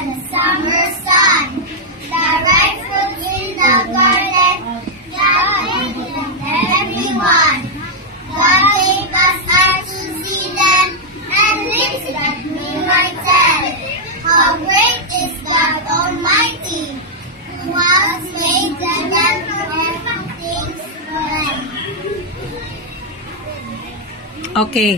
the summer sun. The ripe fruit in the garden, God gave everyone. God gave us eyes to see them, and lips that we might tell. How great is God Almighty, who has made them everything right. Okay.